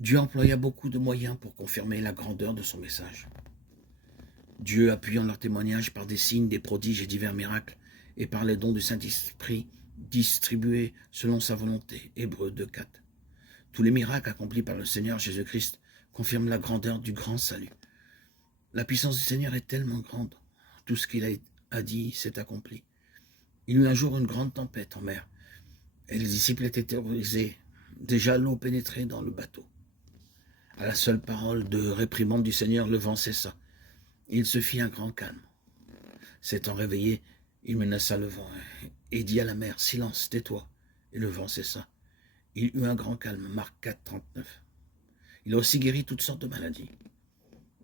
Dieu employa beaucoup de moyens pour confirmer la grandeur de son message. Dieu, appuyant leur témoignage par des signes, des prodiges et divers miracles, et par les dons du Saint-Esprit distribués selon sa volonté. Hébreux 2,4. Tous les miracles accomplis par le Seigneur Jésus-Christ confirment la grandeur du grand salut. La puissance du Seigneur est tellement grande. Tout ce qu'il a dit s'est accompli. Il y eut un jour une grande tempête en mer, et les disciples étaient terrorisés. Déjà l'eau pénétrait dans le bateau. À la seule parole de réprimande du Seigneur, le vent cessa. Il se fit un grand calme. S'étant réveillé, il menaça le vent et dit à la mer, « Silence, tais-toi !» Et le vent cessa. Il eut un grand calme. Marc 4, 39. Il a aussi guéri toutes sortes de maladies.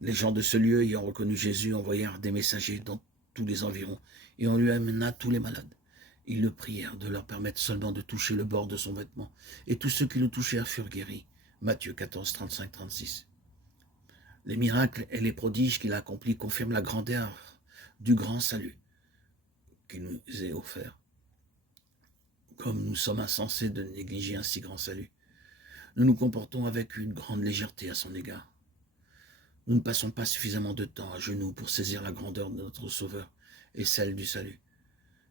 Les gens de ce lieu, ayant reconnu Jésus, envoyèrent des messagers dans tous les environs, et on lui amena tous les malades. Ils le prièrent de leur permettre seulement de toucher le bord de son vêtement, et tous ceux qui le touchèrent furent guéris. Matthieu 14, 35, 36. Les miracles et les prodiges qu'il a accomplis confirment la grandeur du grand salut qu'il nous est offert. Comme nous sommes insensés de négliger un si grand salut, nous nous comportons avec une grande légèreté à son égard. Nous ne passons pas suffisamment de temps à genoux pour saisir la grandeur de notre Sauveur et celle du salut.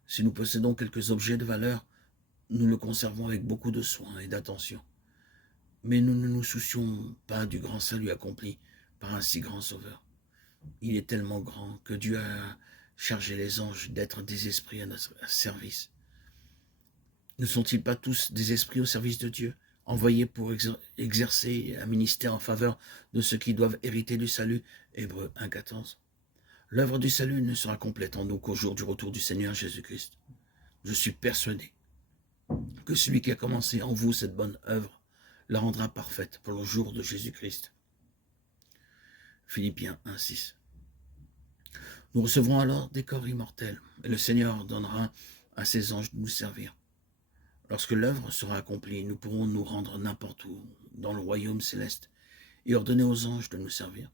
Si nous possédons quelques objets de valeur, nous le conservons avec beaucoup de soin et d'attention. Mais nous ne nous soucions pas du grand salut accompli par un si grand Sauveur. Il est tellement grand que Dieu a chargé les anges d'être des esprits à notre service. Ne sont-ils pas tous des esprits au service de Dieu, envoyés pour exercer un ministère en faveur de ceux qui doivent hériter du salut? Hébreux 1, 14. L'œuvre du salut ne sera complète en nous qu'au jour du retour du Seigneur Jésus-Christ. Je suis persuadé que celui qui a commencé en vous cette bonne œuvre la rendra parfaite pour le jour de Jésus-Christ. Philippiens 1, 6. Nous recevrons alors des corps immortels, et le Seigneur donnera à ses anges de nous servir. Lorsque l'œuvre sera accomplie, nous pourrons nous rendre n'importe où dans le royaume céleste et ordonner aux anges de nous servir.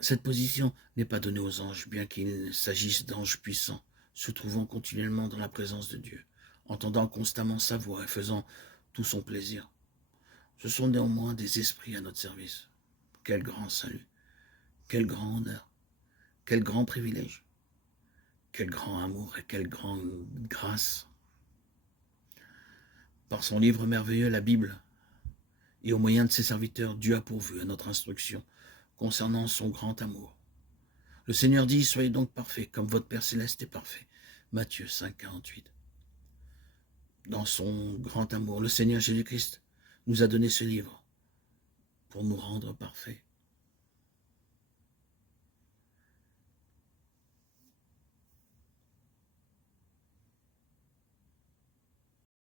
Cette position n'est pas donnée aux anges, bien qu'il s'agisse d'anges puissants, se trouvant continuellement dans la présence de Dieu, entendant constamment sa voix et faisant tout son plaisir. Ce sont néanmoins des esprits à notre service. Quel grand salut, quel grand honneur, quel grand privilège, quel grand amour et quelle grande grâce. Par son livre merveilleux, la Bible, et au moyen de ses serviteurs, Dieu a pourvu à notre instruction concernant son grand amour. Le Seigneur dit, soyez donc parfaits, comme votre Père Céleste est parfait. Matthieu 5, 48. Dans son grand amour, le Seigneur Jésus-Christ nous a donné ce livre pour nous rendre parfaits.